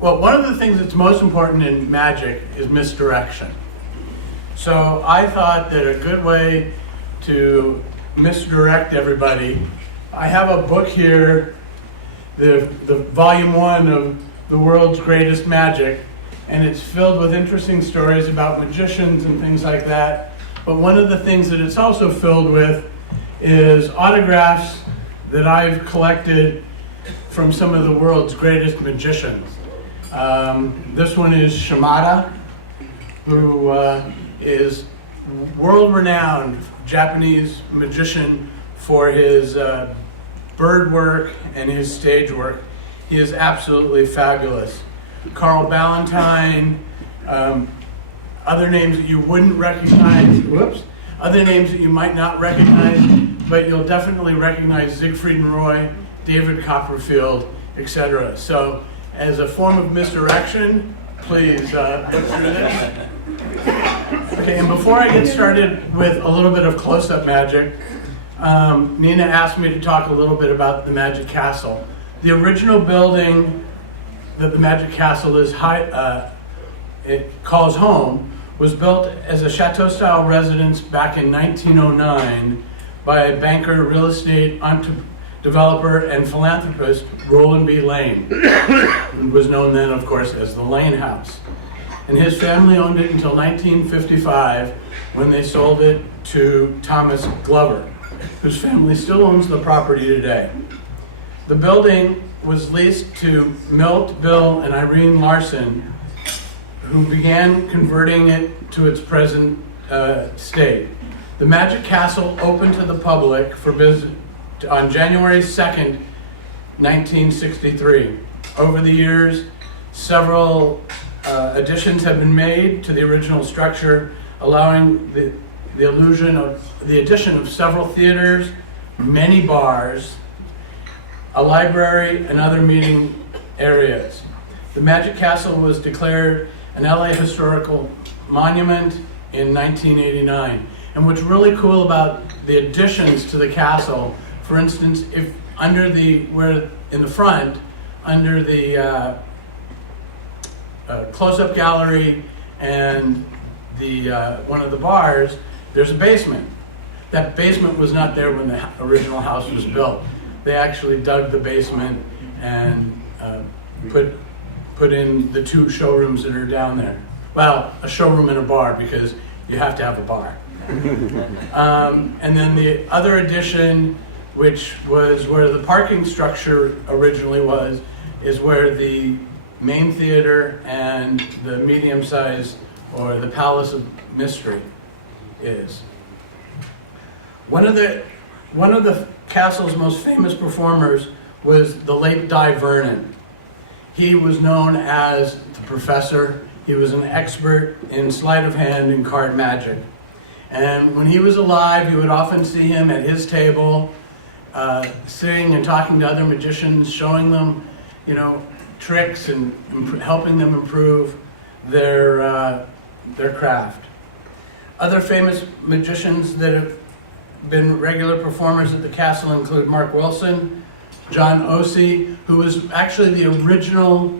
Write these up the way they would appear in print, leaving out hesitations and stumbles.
Well, one of the things that's most important in magic is misdirection. So I thought that a good way to misdirect everybody, I have a book here, the volume 1 of the world's greatest magic, and it's filled with interesting stories about magicians and things like that. But one of the things that it's also filled with is autographs that I've collected from some of the world's greatest magicians. This one is Shimada, who is world-renowned Japanese magician for his bird work and his stage work. He is absolutely fabulous. Carl Ballantyne, other names that you wouldn't recognize, other names that you might not recognize, but you'll definitely recognize Siegfried and Roy, David Copperfield, etc. So, as a form of misdirection, please look through this. Okay, and before I get started with a little bit of close-up magic, Nina asked me to talk a little bit about the Magic Castle. The original building that the Magic Castle it calls home was built as a chateau-style residence back in 1909 by a banker, real estate developer, and philanthropist, Roland B. Lane. It was known then, of course, as the Lane House. And his family owned it until 1955, when they sold it to Thomas Glover, whose family still owns the property today. The building was leased to Milt, Bill, and Irene Larson, who began converting it to its present state. The Magic Castle opened to the public for business on January 2nd, 1963. Over the years, several additions have been made to the original structure, allowing the addition of several theaters, many bars, a library, and other meeting areas. The Magic Castle was declared an LA Historical Monument in 1989. And what's really cool about the additions to the castle, for instance, if in the front, under the close-up gallery and the one of the bars, there's a basement. That basement was not there when the original house was built. They actually dug the basement and put in the 2 showrooms that are down there. Well, a showroom and a bar, because you have to have a bar. And then the other addition, which was where the parking structure originally was, is where the main theater and the medium-sized, or the Palace of Mystery, is. One of the castle's most famous performers was the late Di Vernon. He was known as the Professor. He was an expert in sleight of hand and card magic. And when he was alive, you would often see him at his table, sitting and talking to other magicians, showing them, tricks and helping them improve their craft. Other famous magicians that have been regular performers at the castle include Mark Wilson, John Ossie, who was actually the original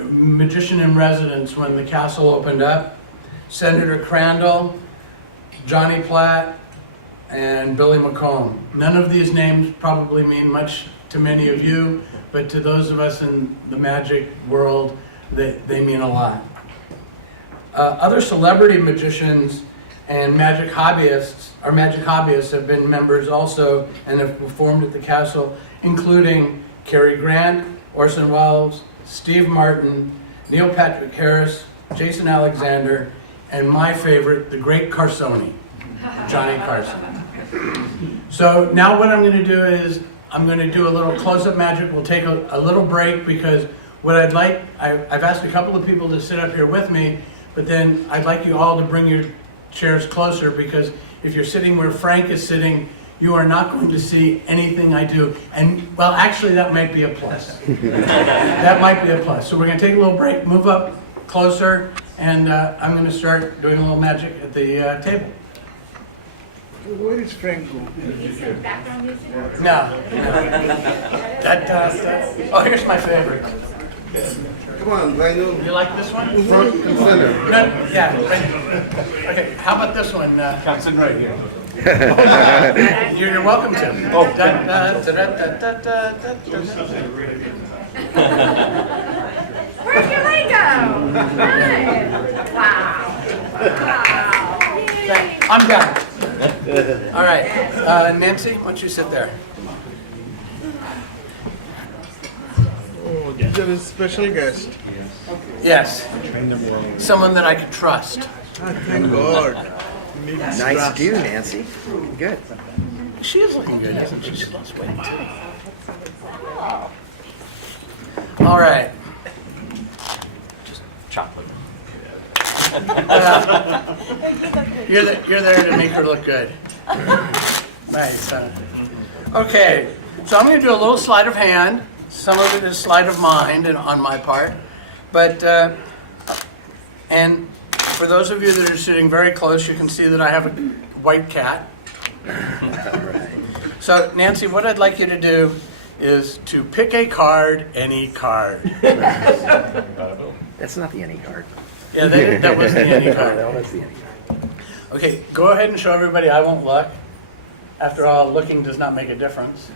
magician in residence when the castle opened up, Senator Crandall, Johnny Platt, and Billy McComb. None of these names probably mean much to many of you, but to those of us in the magic world, they mean a lot. Other celebrity magicians and magic hobbyists have been members also and have performed at the castle, including Cary Grant, Orson Welles, Steve Martin, Neil Patrick Harris, Jason Alexander, and my favorite, the great Carsoni, Johnny Carson. So now what I'm going to do is I'm going to do a little close-up magic. We'll take a little break, because what I've asked a couple of people to sit up here with me, but then I'd like you all to bring your chairs closer, because if you're sitting where Frank is sitting, you are not going to see anything I do. And, well, actually, that might be a plus. That might be a plus. So we're going to take a little break, move up closer, and I'm going to start doing a little magic at the table. Where is Frank go? Background music? No. Oh, here's my favorite. Come on, Glendale. You like this one? Front and center. No, yeah. Right. Okay, how about this one? I'm sitting right here. You're welcome to. Oh. Where'd your leg go? Nice. Wow. Wow. Yay. I'm done. All right, Nancy, why don't you sit there? Oh, these are a special guest. Yes. Someone that I can trust. Ah, thank God. Need Nice trust. view, Nancy. Good. She is looking good, isn't she? She lost weight too. All right. Chocolate. You're there to make her look good. Nice. Okay, so I'm going to do a little sleight of hand. Some of it is sleight of mind and on my part, but and for those of you that are sitting very close, you can see that I have a white cat. So Nancy, what I'd like you to do is to pick a card, any card. That's not the any card. Yeah, that was the any card. No, that's the any card. Okay, go ahead and show everybody I won't look. After all, looking does not make a difference.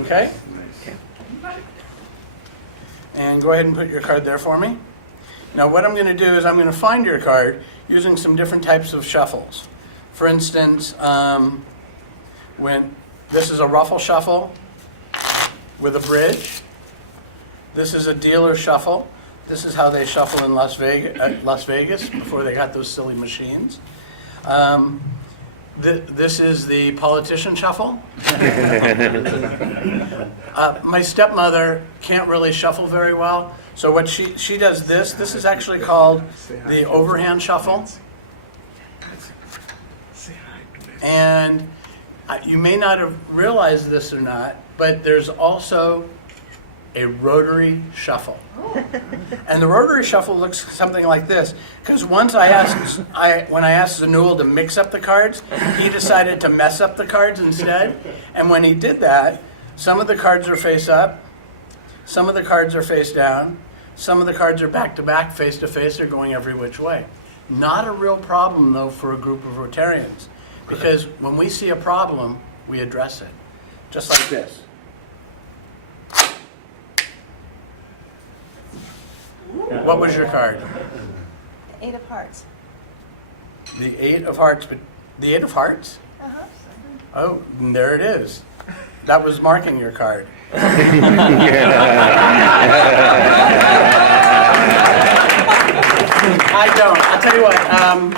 Okay? And go ahead and put your card there for me. Now what I'm going to do is I'm going to find your card using some different types of shuffles. For instance, when this is a ruffle shuffle with a bridge. This is a dealer shuffle. This is how they shuffle in Las Vegas before they got those silly machines. This is the politician shuffle. My stepmother can't really shuffle very well, so what she does this is actually called the overhand shuffle. And you may not have realized this or not, but there's also a rotary shuffle. And the rotary shuffle looks something like this. Because once when I asked Zanul to mix up the cards, he decided to mess up the cards instead. And when he did that, some of the cards are face up, some of the cards are face down, some of the cards are back to back, face to face, they're going every which way. Not a real problem though for a group of Rotarians. Because when we see a problem, we address it. Just like this. What was your card? The 8 of Hearts. The 8 of Hearts, but the 8 of Hearts? Uh-huh. Oh, and there it is. That was marking your card. I don't. I'll tell you what.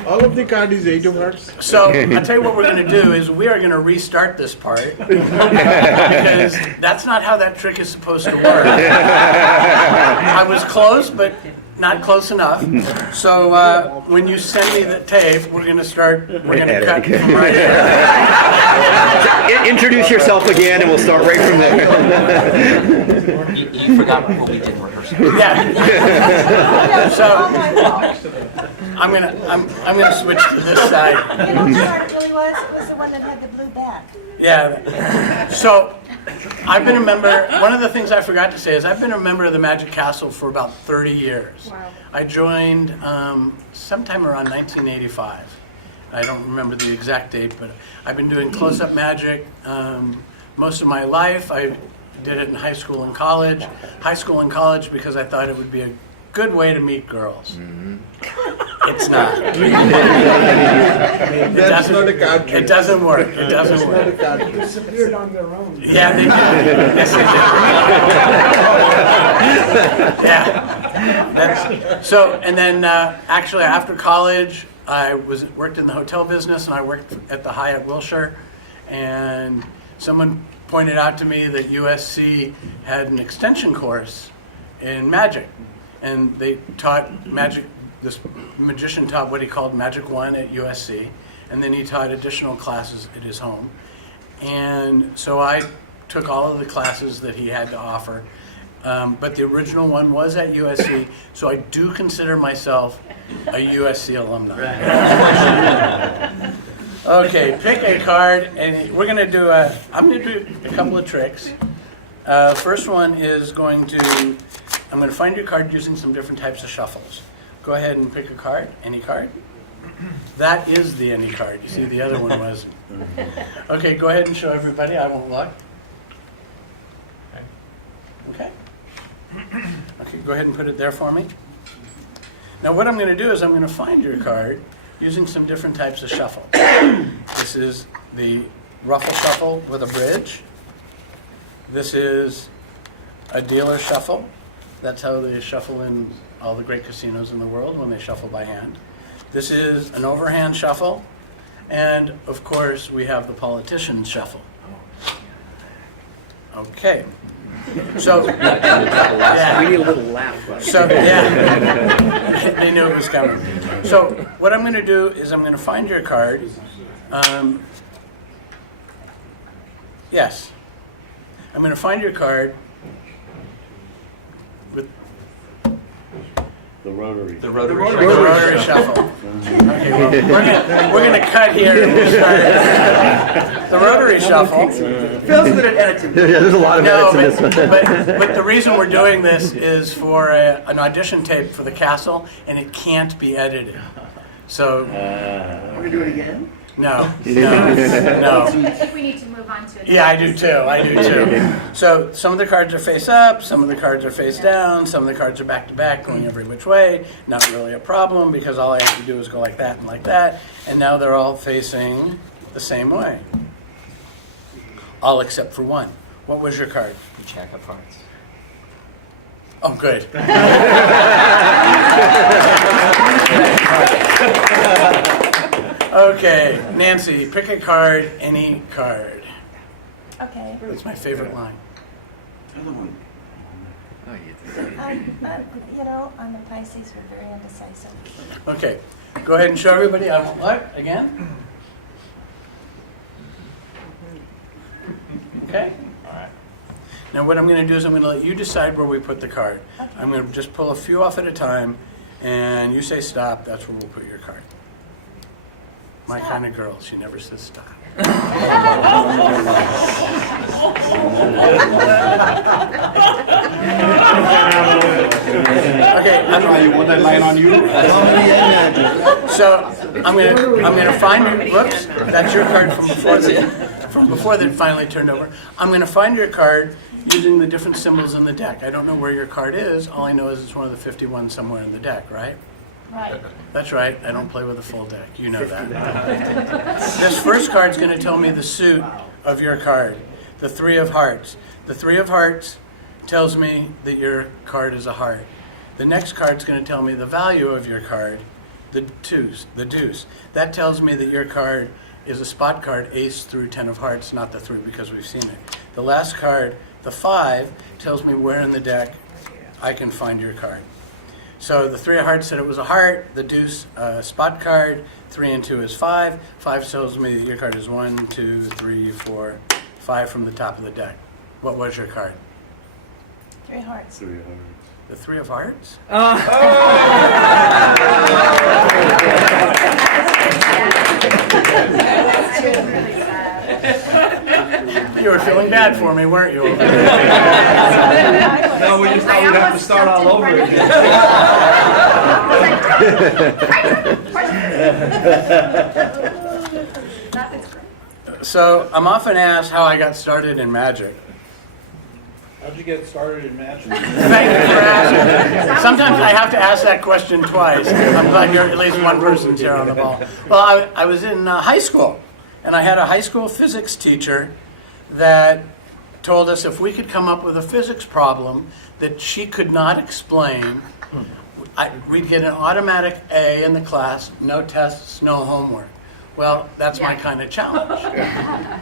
All of the card is 8 of hearts. So I'll tell you what we're going to do is we are going to restart this part because that's not how that trick is supposed to work. I was close, but not close enough. So when you send me the tape, we're going to cut from right here. Introduce yourself again, and we'll start right from there. You forgot what we did in rehearsal. Yeah. So I'm gonna switch to this side. You know what card it really was? It was the one that had the blue back. Yeah. So I've been a member. One of the things I forgot to say is I've been a member of the Magic Castle for about 30 years. Wow. I joined sometime around 1985. I don't remember the exact date, but I've been doing close-up magic most of my life. I did it in high school and college. High school and college because I thought it would be a good way to meet girls. It's not. That's not a card trick. It doesn't work. It doesn't Not a work. card trick. Disappeared on their own. Yeah, they do. Yes, they do. Yeah. So, and then actually after college, I worked in the hotel business and I worked at the Hyatt Wilshire, and someone pointed out to me that USC had an extension course in magic, and they taught magic. This magician taught what he called Magic 1 at USC, and then he taught additional classes at his home. And so I took all of the classes that he had to offer, but the original one was at USC, so I do consider myself a USC alumni. Okay, pick a card, and I'm going to do a couple of tricks. First one is I'm going to find your card using some different types of shuffles. Go ahead and pick a card, any card. That is the any card. You see, the other one wasn't. Okay, go ahead and show everybody. I won't look. Okay. Okay, go ahead and put it there for me. Now what I'm going to do is I'm going to find your card using some different types of shuffle. This is the ruffle shuffle with a bridge. This is a dealer shuffle. That's how they shuffle in all the great casinos in the world, when they shuffle by hand. This is an overhand shuffle. And of course, we have the politician shuffle. Okay. So, yeah. We need a little laugh. So, yeah, they knew it was coming. So, what I'm going to do is I'm going to find your card. Yes. I'm going to find your card with The Rotary. The Rotary. the Rotary shuffle. Okay, well, we're gonna cut here and we'll start. The Rotary shuffle. Phil's good at editing. Yeah, there's a lot of No, edits in this one. but the reason we're doing this is for an audition tape for the castle, and it can't be edited. So, We're gonna do it again? no. I think we need to move on to. Yeah, I do too. So some of the cards are face up, some of the cards are face down, some of the cards are back to back, going every which way. Not really a problem, because all I have to do is go like that and like that, and now they're all facing the same way. All except for one. What was your card? Jack of Hearts. Oh, good. Okay, Nancy, pick a card, any card. Okay. That's my favorite line. You know, I'm a Pisces, we're very indecisive. Okay, go ahead and show everybody. I won't look again. Okay? All right. Now what I'm going to do is I'm going to let you decide where we put the card. Okay. I'm going to just pull a few off at a time, and you say stop, that's where we'll put your card. My Stop. kind of girl, she never says stop. Okay, You want that line on you? so I'm gonna find your, whoops, that's your card from before that finally turned over. I'm gonna find your card using the different symbols in the deck. I don't know where your card is. All I know is it's one of the 51 somewhere in the deck, right? Right. That's right. I don't play with a full deck. You know that. This first card's going to tell me the suit of your card, the Three of Hearts. The Three of Hearts tells me that your card is a heart. The next card's going to tell me the value of your card, the deuce. That tells me that your card is a spot card, ace through 10 of hearts, not the 3 because we've seen it. The last card, the 5, tells me where in the deck I can find your card. So the 3 of hearts said it was a heart, the deuce spot card, 3 and 2 is 5. 5 tells me that your card is 1, 2, 3, 4, 5 from the top of the deck. What was your card? 3 hearts. The 3 of hearts? You were feeling bad for me, weren't you? No, we just thought we'd have to start all over again. So I'm often asked how I got started in magic. How'd you get started in magic? Thank you for asking. Sometimes I have to ask that question twice. I'm glad you're at least one person's here on the ball. Well, I was in high school, and I had a high school physics teacher that told us if we could come up with a physics problem that she could not explain, we'd get an automatic A in the class, no tests, no homework. Well, that's my kind of challenge.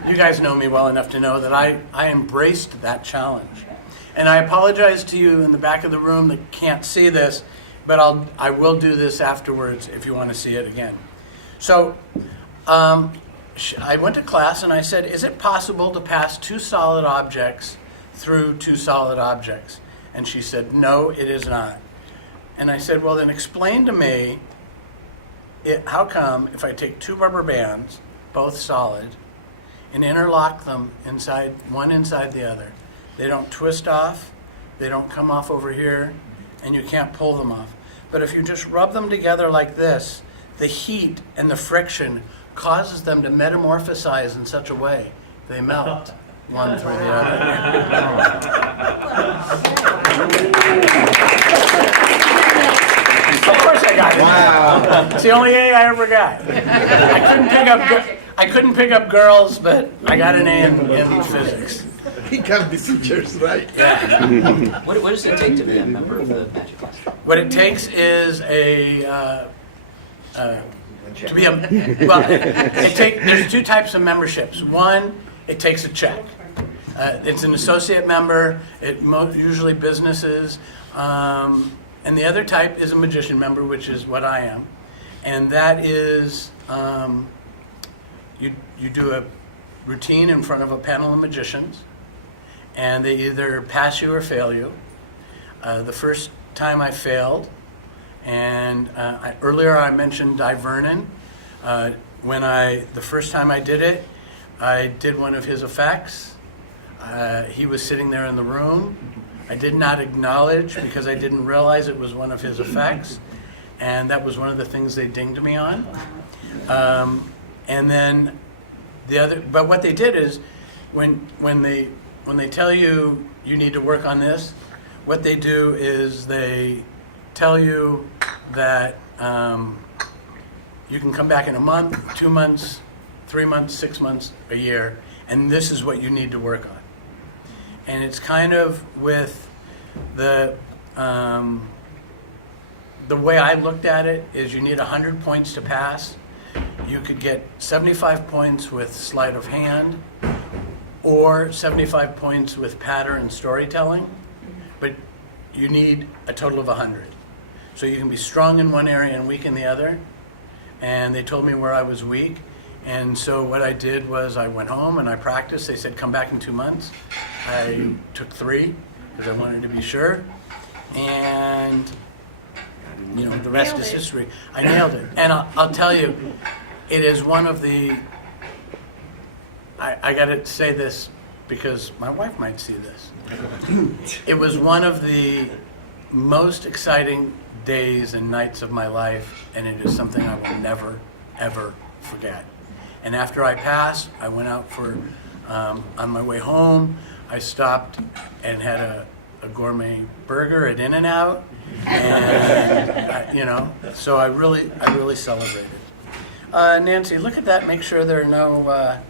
You guys know me well enough to know that I embraced that challenge. And I apologize to you in the back of the room that can't see this, but I will do this afterwards if you want to see it again. So I went to class and I said, is it possible to pass 2 solid objects through 2 solid objects? And she said, no, it is not. And I said, well, then explain to me how come if I take 2 rubber bands, both solid, and interlock them one inside the other, They don't twist off, they don't come off over here, and you can't pull them off. But if you just rub them together like this, the heat and the friction causes them to metamorphosize in such a way they melt one through the other. Of course I got it. Wow. It's the only A I ever got. I couldn't pick up girls, but I got an A in physics. He can be teachers, right? Yeah. What does it take to be a member of the Magic Class? What it takes is there's two types of memberships. One, it takes a check. It's an associate member, usually businesses, and the other type is a magician member, which is what I am. And that is, you do a routine in front of a panel of magicians, and they either pass you or fail you. The first time I failed, and earlier I mentioned Di Vernon. The first time I did it, I did one of his effects. He was sitting there in the room. I did not acknowledge because I didn't realize it was one of his effects, and that was one of the things they dinged me on. And then but what they did is, when they tell you you need to work on this, what they do is they tell you that you can come back in a month, 2 months, 3 months, 6 months, a year, and this is what you need to work on. And it's kind of with the way I looked at it is you need 100 points to pass. You could get 75 points with sleight of hand, or 75 points with patter and storytelling, but you need a total of 100. So you can be strong in one area and weak in the other. And they told me where I was weak. And so what I did was I went home and I practiced. They said, come back in 2 months. I took 3 because I wanted to be sure. And, the rest is history. I nailed it. And I'll tell you, it is one of the, I got to say this because my wife might see this. It was one of the most exciting days and nights of my life, and it is something I will never, ever forget. And after I passed, I went out on my way home, I stopped and had a gourmet burger at In-N-Out, and, so I really celebrated. Nancy, look at that, make sure there are no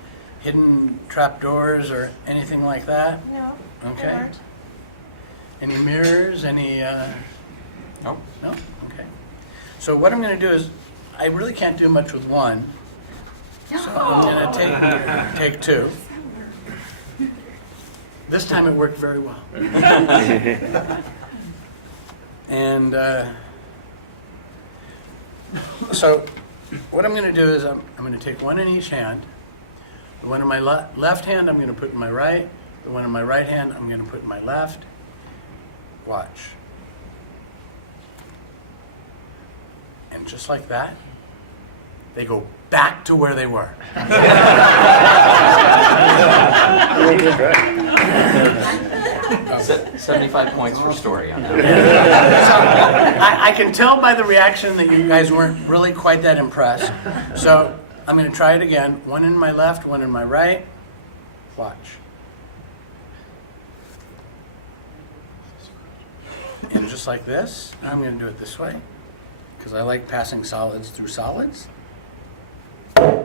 hidden trapdoors or anything like that. No. Okay. there aren't. Any mirrors, any, No. no? Okay. So what I'm going to do is, I really can't do much with one. So I'm going to take 2. This time it worked very well. And so what I'm going to do is I'm going to take one in each hand. The one in my left hand I'm going to put in my right. The one in my right hand I'm going to put in my left. Watch. And just like that, they go back to where they were. 75 points for story on that. So I can tell by the reaction that you guys weren't really quite that impressed. So I'm going to try it again. One in my left, one in my right. Watch. And just like this, I'm going to do it this way because I like passing solids through solids. Try,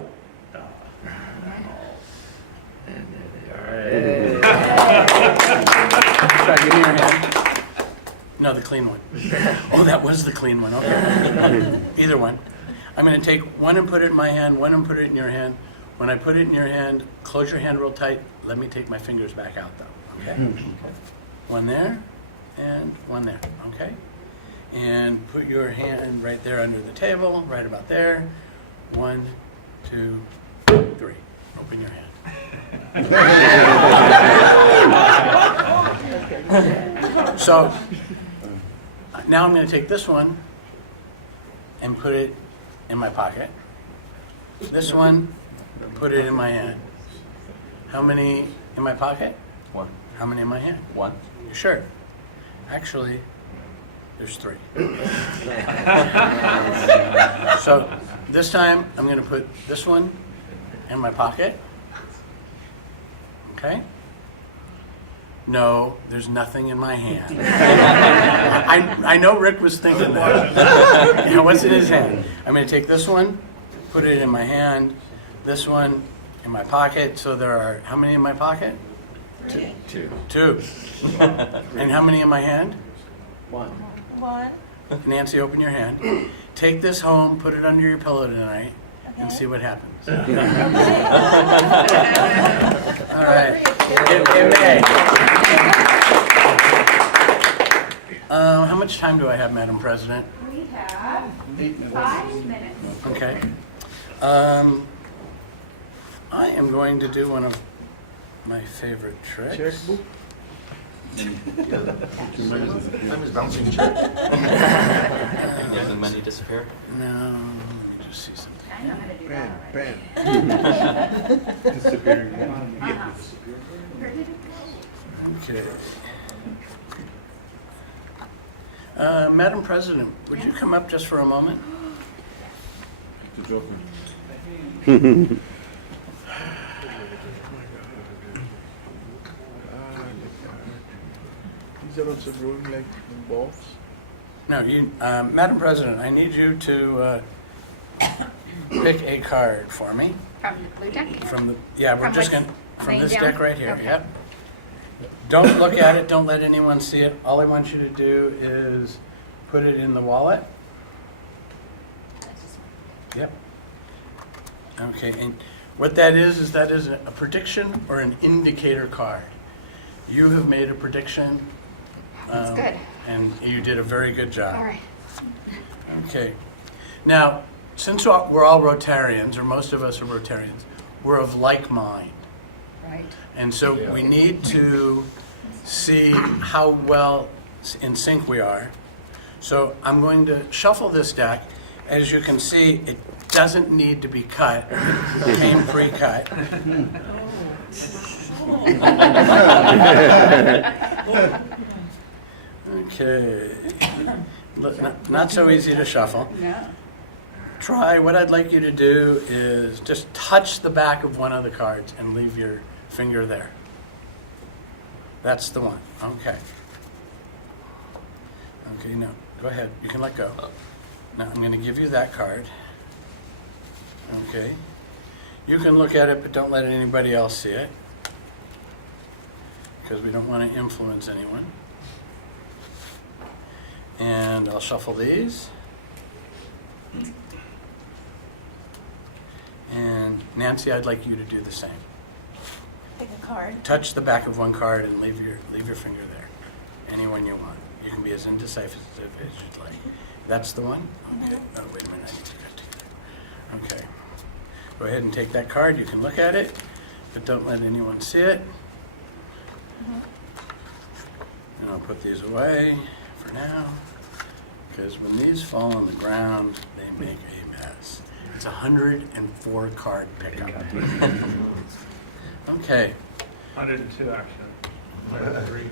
give me your hand. No, the clean one. Oh, that was the clean one. Okay. Either one. I'm going to take one and put it in my hand, one and put it in your hand. When I put it in your hand, close your hand real tight. Let me take my fingers back out, though. Okay? One there and one there. Okay? And put your hand right there under the table, right about there. 1, 2, 3. Open your hand. So now I'm going to take this one and put it in my pocket. This one, put it in my hand. How many in my pocket? 1. How many in my hand? 1. You sure? Actually, there's 3. So this time, I'm going to put this one in my pocket. Okay? No, there's nothing in my hand. I know Rick was thinking that. You know, what's in his hand? I'm going to take this one, put it in my hand, this one in my pocket. So there are, how many in my pocket? 2. 2. And how many in my hand? One. Nancy, open your hand. Take this home, put it under your pillow tonight, and Okay. see what happens. All right. It may. How much time do I have, Madam President? We have 5 minutes. Okay. I am going to do one of my favorite tricks. Checkbook. I'm just bouncing check. Did the money disappear? No, let me just see something. I know how to do that Pen, already. pen. Where did it go? Okay. Madam President, would you come up just for a moment? These are also growing like in balls. No, you, Madam President, I need you to pick a card for me From the blue deck? from the, yeah, we're From just which- going, from laying this down? deck right here, Okay. yep. Don't look at it, don't let anyone see it. All I want you to do is put it in the wallet. Yep. Okay, and what that is that is a prediction or an indicator card. You have made a prediction. That's good. And you did a very good job. All right. Okay. Now, since we're all Rotarians, or most of us are Rotarians, we're of like mind. Right. And so we need to see how well in sync we are. So I'm going to shuffle this deck. As you can see, it doesn't need to be cut. It came pre-cut. Okay. Not so easy to shuffle. No. Try, what I'd like you to do is just touch the back of one of the cards and leave your finger there. That's the one. Okay. Okay, now, go ahead. You can let go. Now, I'm going to give you that card. Okay. You can look at it, but don't let anybody else see it, because we don't want to influence anyone. And I'll shuffle these. And Nancy, I'd like you to do the same. Pick a card. Touch the back of one card and leave your finger there. Anyone you want. You can be as indecisive as you'd like. That's the one? Okay. Oh, wait a minute. I need to get to that. Okay. Go ahead and take that card. You can look at it, but don't let anyone see it. And I'll put these away for now, because when these fall on the ground, they make a mess. It's a 104 card pickup. Okay. 102, actually.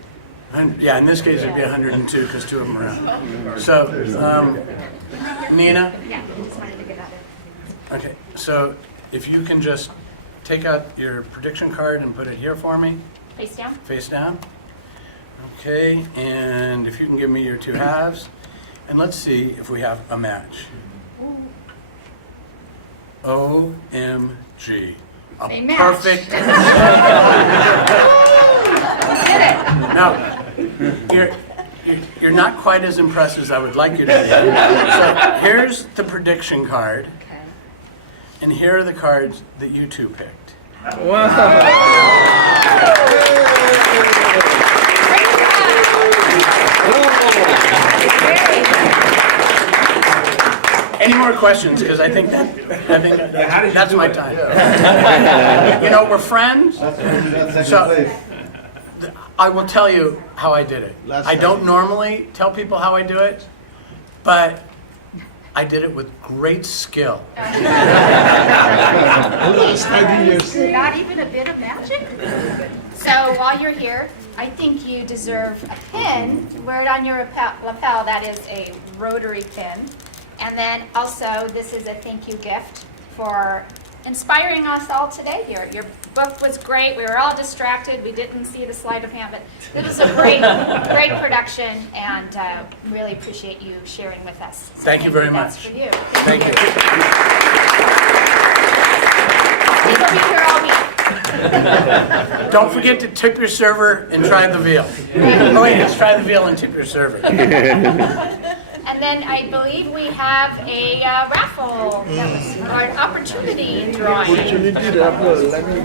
Yeah, in this case, it'd be 102 because 2 of them are around. So, Nina? Yeah, just wanted to get at it. Okay, so if you can just take out your prediction card and put it here for me, Face down. face down. Okay, and if you can give me your 2 halves, and let's see if we have a match. OMG. A They match. perfect. Did it. Now, you're not quite as impressed as I would like you to be. So here's the prediction card, Okay. and here are the cards that you 2 picked. Any more questions? Because I think that's my time. You know, we're friends. So I will tell you how I did it. I don't normally tell people how I do it, but I did it with great skill. Not even a bit of magic? So while you're here, I think you deserve a pin. Wear it on your lapel. That is a Rotary pin. And then also, this is a thank you gift for inspiring us all today here. Your book was great. We were all distracted. We didn't see the sleight of hand, but it was a great, great production, and really appreciate you sharing with us. So Thank you very that's much. for you. Thank you. Steve will be here all week. Don't forget to tip your server and try the veal. Oh, wait, just try the veal and tip your server. And then I believe we have a raffle, or an opportunity drawing. Opportunity raffle. Let me